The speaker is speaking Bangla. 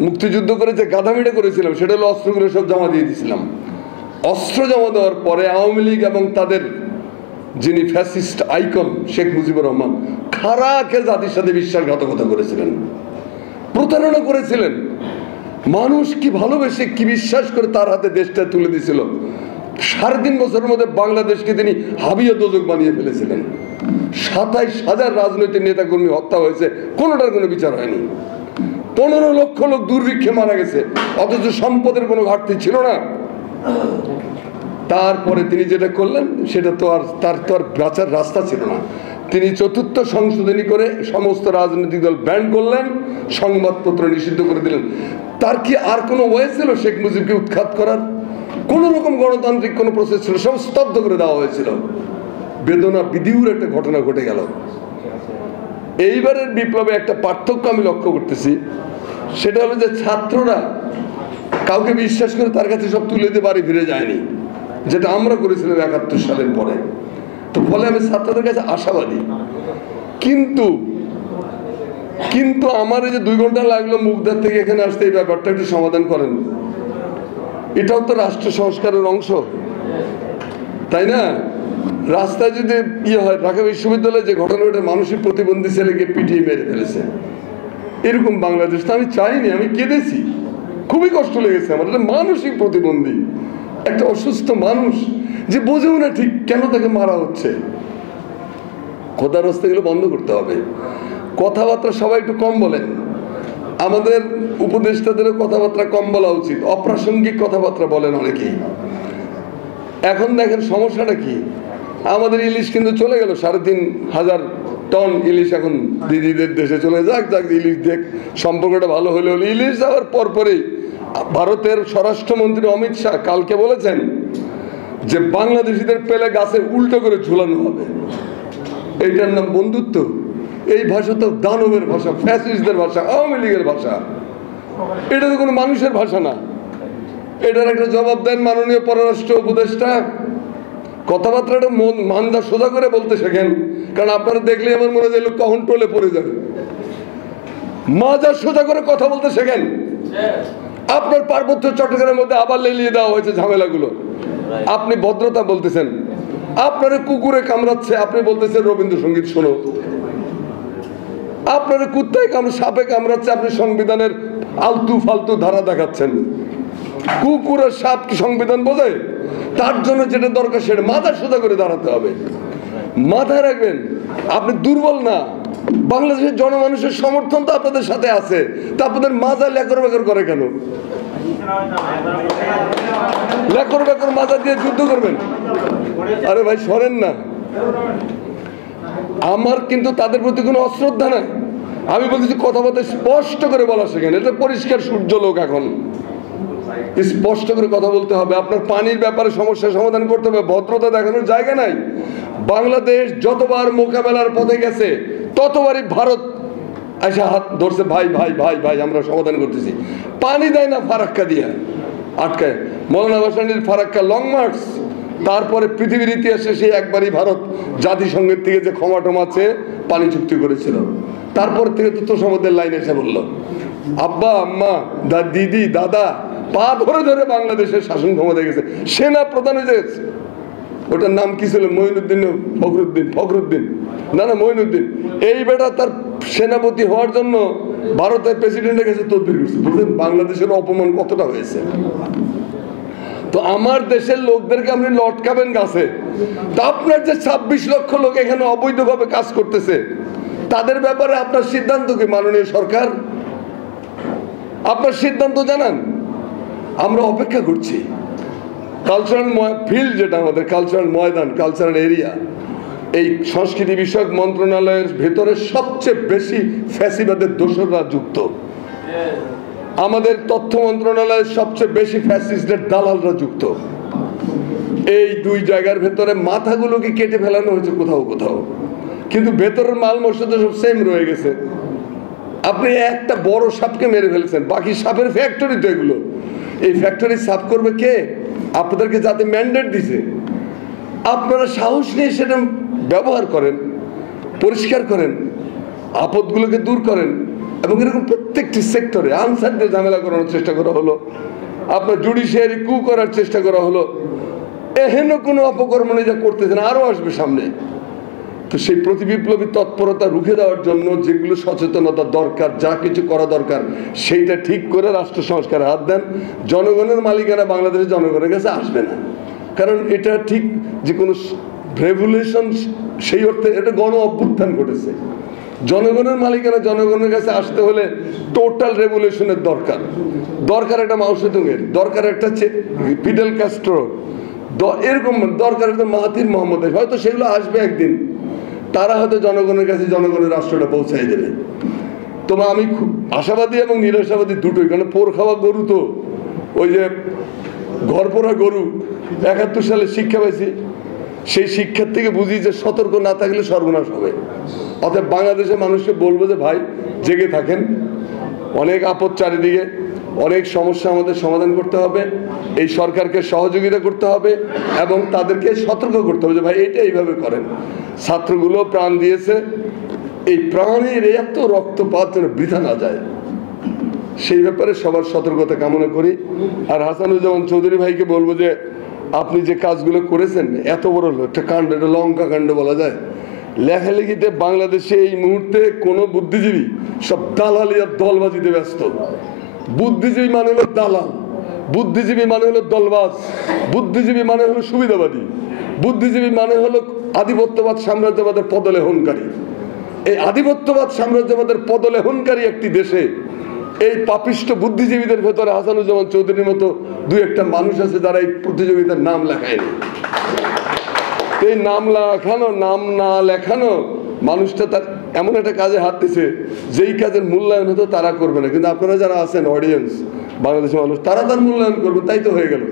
মুক্তিযুদ্ধ করে যে গাধামিটা করেছিলাম সেটা হলো অস্ত্রগুলো সব জমা দিয়ে দিয়েছিলাম। অস্ত্র জমা দেওয়ার পরে আওয়ামী লীগ এবং তাদের যিনি ফ্যাসিস্ট আইকন শেখ মুজিবুর রহমান খারাকে জাতির সাথে বিশ্বাসঘাতকতা করেছিলেন, প্রতারণা করেছিলেন। মানুষ কি ভালোবেসে কি বিশ্বাস করে তার হাতে দেশটা তুলে দিয়েছিল। 3.5 বছরের মধ্যে বাংলাদেশকে তিনি হাবিয়া দোজক বানিয়ে ফেলেছিলেন। 27,000 রাজনৈতিক নেতাকর্মী হত্যা হয়েছে, কোনোটার কোনো বিচার হয়নি। 15 লক্ষ লোক দুর্ভিক্ষে মারা গেছে, অথচ সম্পদের কোনো ঘাটতি ছিল না। তারপরে তিনি যেটা করলেন সেটা তো আর তার বাঁচার রাস্তা ছিল না। তিনি 4th সংশোধনী করে সমস্ত রাজনৈতিক দল ব্যান করলেন, সংবাদপত্র নিষিদ্ধ করে দিলেন। তার কি আর কোনো ওয়ে ছিল শেখ মুজিবকে উৎখাত করার? কোন রকম গণতান্ত্রিক কোনো প্রসেস ছিল? সব স্তব্ধ করে দেওয়া হয়েছিল। বেদনা বিধিউর একটা ঘটনা ঘটে গেল। এইবারের বিপ্লবে একটা পার্থক্য আমি লক্ষ্য করতেছি, সেটা হলো যে ছাত্ররা কাউকে বিশ্বাস করে তার কাছে সব তুলে দিয়ে বাড়ি ফিরে যায়নি, যেটা আমরা করেছিলাম 71 সালের পরে। তো ফলে আমি ছাত্রদের কাছে আশাবাদী। কিন্তু আমার এই যে 2 ঘন্টা লাগলো মুগদার থেকে এখানে আসতে, এই ব্যাপারটা একটু সমাধান করেন। এটাও তো রাষ্ট্র সংস্কারের অংশ, তাই না? রাস্তায় যদি হয়, ঢাকা বিশ্ববিদ্যালয়ে যে ঘটনা ওটা মানসিক প্রতিবন্ধী ছেলেকে পিটিয়ে মেরে ফেলেছে, এরকম বাংলাদেশ তো আমি চাইনি। আমি কেঁদেছি, খুবই কষ্ট লেগেছে আমার। মানসিক প্রতিবন্ধী একটা অসুস্থ মানুষ যে বোঝেও না ঠিক কেন তাকে মারা হচ্ছে। খোদার রাস্তা এগুলো বন্ধ করতে হবে। কথাবার্তা সবাই একটু কম বলেন, আমাদের উপদেষ্টাদেরও কথাবার্তা কম বলা উচিত। অপ্রাসঙ্গিক কথাবার্তা বলেন অনেকেই। এখন দেখেন সমস্যাটা কি, আমাদের ইলিশ কিন্তু চলে গেল 3,500 টন ইলিশ এখন দিদিদের দেশে চলে যাক, ইলিশ দেখ সম্পর্কটা ভালো হলে হলো। ইলিশ যাওয়ার পরপরই ভারতের স্বরাষ্ট্রমন্ত্রী অমিত শাহ কালকে বলেছেন যে বাংলাদেশিদের পেলে গাছে উল্টো করে ঝুলানো হবে। এইটার নাম বন্ধুত্ব? এই ভাষা তো দানবের ভাষা, ফ্যাসিস্টদের ভাষা, আওয়ামী লীগের ভাষা। এটা তো কোনো মানুষের ভাষা না। এটার একটা জবাব দেন মাননীয় পররাষ্ট্র উপদেষ্টা। কথাবার্তাটা মান্দা সোজা করে বলতে শেখেন, কারণ আপনারা দেখলে আমার মনে হয় লোক কখন টোলে পড়ে যাবে। মাজা সোজা করে কথা বলতে শেখেন। আপনার পার্বত্য চট্টগ্রামের মধ্যে আবার লেলিয়ে দেওয়া হয়েছে ঝামেলাগুলো, আপনি ভদ্রতা বলতেছেন। আপনারে কুকুরে কামড়াচ্ছে, আপনি বলতেছেন রবীন্দ্রসঙ্গীত শোনো। আপনারে কুত্তায় সাপে কামড়াচ্ছে, আপনি সংবিধানের আলতু ফালতু ধারা দেখাচ্ছেন। কুকুরের সাপ কি সংবিধান বোঝে? তার জন্য যেটা দরকার সেটা মাথা সোজা করে দাঁড়াতে হবে। মাথায় রাখবেন, আপনি দুর্বল না। বাংলাদেশের জনমানুষের সমর্থন তো আপনাদের সাথে আছে, তা আপনাদের মাজা লেকর বেকর করে কেন? লেকর বেকর মাজা দিয়ে যুদ্ধ করবেন? আরে ভাই সরেন না। আমার কিন্তু তাদের প্রতি কোনো অশ্রদ্ধা নাই। আমি বলতেছি কথাবার্তা স্পষ্ট করে বলা শেখেন। এটা পরিষ্কার সূর্য লোক, এখন স্পষ্ট করে কথা বলতে হবে। আপনার পানির ব্যাপারে সমস্যার সমাধান করতে হবে, ভদ্রতা দেখানোর জায়গা নাই। বাংলাদেশ যতবার মোকাবেলার পথে গেছে ততবারই ভারত এসে হাত ধরছে, ভাই ভাই ভাই ভাই আমরা সমাধান করতেছি। পানি দেয় না, ফারাক্কা দিয়ে আটকায়। মৌলানা ভাসানীর ফারাক্কা লং মার্চ। তারপরে পৃথিবীর ইতিহাসে সেই একবারই ভারত জাতিসংঘের থেকে যে ক্ষমা টমা চেয়ে পানি চুক্তি করেছিল। তারপর থেকে তো তোষামদের লাইন এসে বললো, আব্বা আম্মা দিদি দাদা পা ধরে ধরে বাংলাদেশের শাসন ক্ষমতা গেছে, সেনা প্রধান হয়ে গেছে। ওটার নাম কি ছিল? ফখরুদ্দিন না মঈনুদ্দিন। এই বেটা তার সেনাপতি হওয়ার জন্য ভারতের প্রেসিডেন্টের কাছে তদবির করছে। বুঝলেন বাংলাদেশের অপমান কতটা হয়েছে? তো আমার দেশের লোকদেরকে আপনি লটকাবেন গাছে। তা আপনার যে 26 লক্ষ লোক এখানে অবৈধভাবে কাজ করতেছে, তাদের ব্যাপারে আপনার সিদ্ধান্ত কি মাননীয় সরকার? আপনার সিদ্ধান্ত জানান। আমরা অপেক্ষা করছি। কালচারাল ফিল্ড, যেটা আমাদের কালচারাল ময়দান, কালচারাল এরিয়া, এই সংস্কৃতি বিষয়ক মন্ত্রণালয়ের ভেতরে সবচেয়ে বেশি ফ্যাসিবাদের দোসররা যুক্ত। আমাদের তথ্য মন্ত্রণালয়ের সবচেয়ে বেশি ফ্যাসিস্টদের দালালরা যুক্ত। এই 2 জায়গার ভেতরে মাথাগুলোকে কেটে ফেলানো হয়েছে কোথাও কোথাও, কিন্তু ভেতরের মাল মশলা সব সেম রয়ে গেছে। আপনি একটা বড় সাপকে মেরে ফেলেছেন, বাকি সাপের ফ্যাক্টরি তো এগুলো। এই ফ্যাক্টরি সাফ করবে কে? আপনাদেরকে যাতে ম্যান্ডেট দিছে, আপনারা সাহস নিয়ে সেটা ব্যবহার করেন, পরিষ্কার করেন, আপদগুলোকে দূর করেন। এবং এরকম প্রত্যেকটি সেক্টরে আনসার দিয়ে ঝামেলা করানোর চেষ্টা করা হলো, আপনার জুডিশিয়ারি কু করার চেষ্টা করা হলো। এহেন কোনো অপকর্ম যা করতেছেন আরও আসবে সামনে। তো সেই প্রতিবিপ্লবী তৎপরতা রুখে দেওয়ার জন্য যেগুলো সচেতনতা দরকার, যা কিছু করা দরকার, সেইটা ঠিক করে রাষ্ট্র সংস্কারে হাত দেন। জনগণের মালিকানা বাংলাদেশের জনগণের কাছে আসবে না, কারণ এটা ঠিক যে কোনো রেভুলেশন সেই অর্থে এটা গণ অভ্যুত্থান ঘটেছে। জনগণের মালিকানা জনগণের কাছে আসতে হলে টোটাল রেভুলেশনের দরকার, দরকার একটা মাও সেতুংয়ের, দরকার একটা ফিডেল কাস্ট্রো, এরকম দরকার একটা মাহাথির মোহাম্মদের। হয়তো সেগুলো আসবে একদিন, তারা হয়তো জনগণের কাছে জনগণের রাষ্ট্রটা পৌঁছাই দেবে। তোমার আমি খুব আশাবাদী এবং নিরাশাবাদী দুটোই, কারণ পোর খাওয়া গরু তো ওই যে ঘর পোড়া গরু 71 সালে শিক্ষা পাইছি, সেই শিক্ষার থেকে বুঝি যে সতর্ক না থাকলে সর্বনাশ হবে। অতএব বাংলাদেশের মানুষকে বলবো যে ভাই জেগে থাকেন, অনেক আপদ চারিদিকে, অনেক সমস্যা আমাদের সমাধান করতে হবে, এই সরকারকে সহযোগিতা করতে হবে এবং তাদেরকে সতর্ক করতে হবে যে ভাই এটা এইভাবে করেন। ছাত্রগুলো প্রাণ দিয়েছে, এই প্রাণের এত রক্তপাত যেন বৃথা না যায়, সেই ব্যাপারে সবার সতর্কতা কামনা করি। আর হাসানুজ্জামান চৌধুরী ভাইকে বলবো যে আপনি যে কাজগুলো করেছেন এত বড় একটা কাণ্ড, এটা লঙ্কা কাণ্ড বলা যায়। লেখালেখিতে বাংলাদেশে এই মুহূর্তে কোনো বুদ্ধিজীবী সব দালালি আর দলবাজিতে ব্যস্ত। বুদ্ধিজীবী মানে হলো দালাল, বুদ্ধিজীবী মানে হলো দলবাজ, বুদ্ধিজীবী মানে হলো সুবিধাবাদী, বুদ্ধিজীবী মানে হলো আধিপত্যবাদ সাম্রাজ্যবাদের পদলেহনকারী। এই আধিপত্যবাদ সাম্রাজ্যবাদের পদলেহনকারী একটি দেশে এই পাপিষ্ট বুদ্ধিজীবীদের ভেতরে হাসানুজ্জামান চৌধুরীর মতো দুই একটা মানুষ আছে যারা এই প্রতিযোগিতার নাম লেখায়নি। এই নাম লেখানো, নাম না লেখানো মানুষটা তার এমন একটা কাজে হাত দিছে যেই কাজের মূল্যায়ন হতো তারা করবে না, কিন্তু আপনারা যারা আছেন অডিয়েন্স বাংলাদেশের মানুষ, তারা তার মূল্যায়ন করবে, তাই তো হয়ে গেল।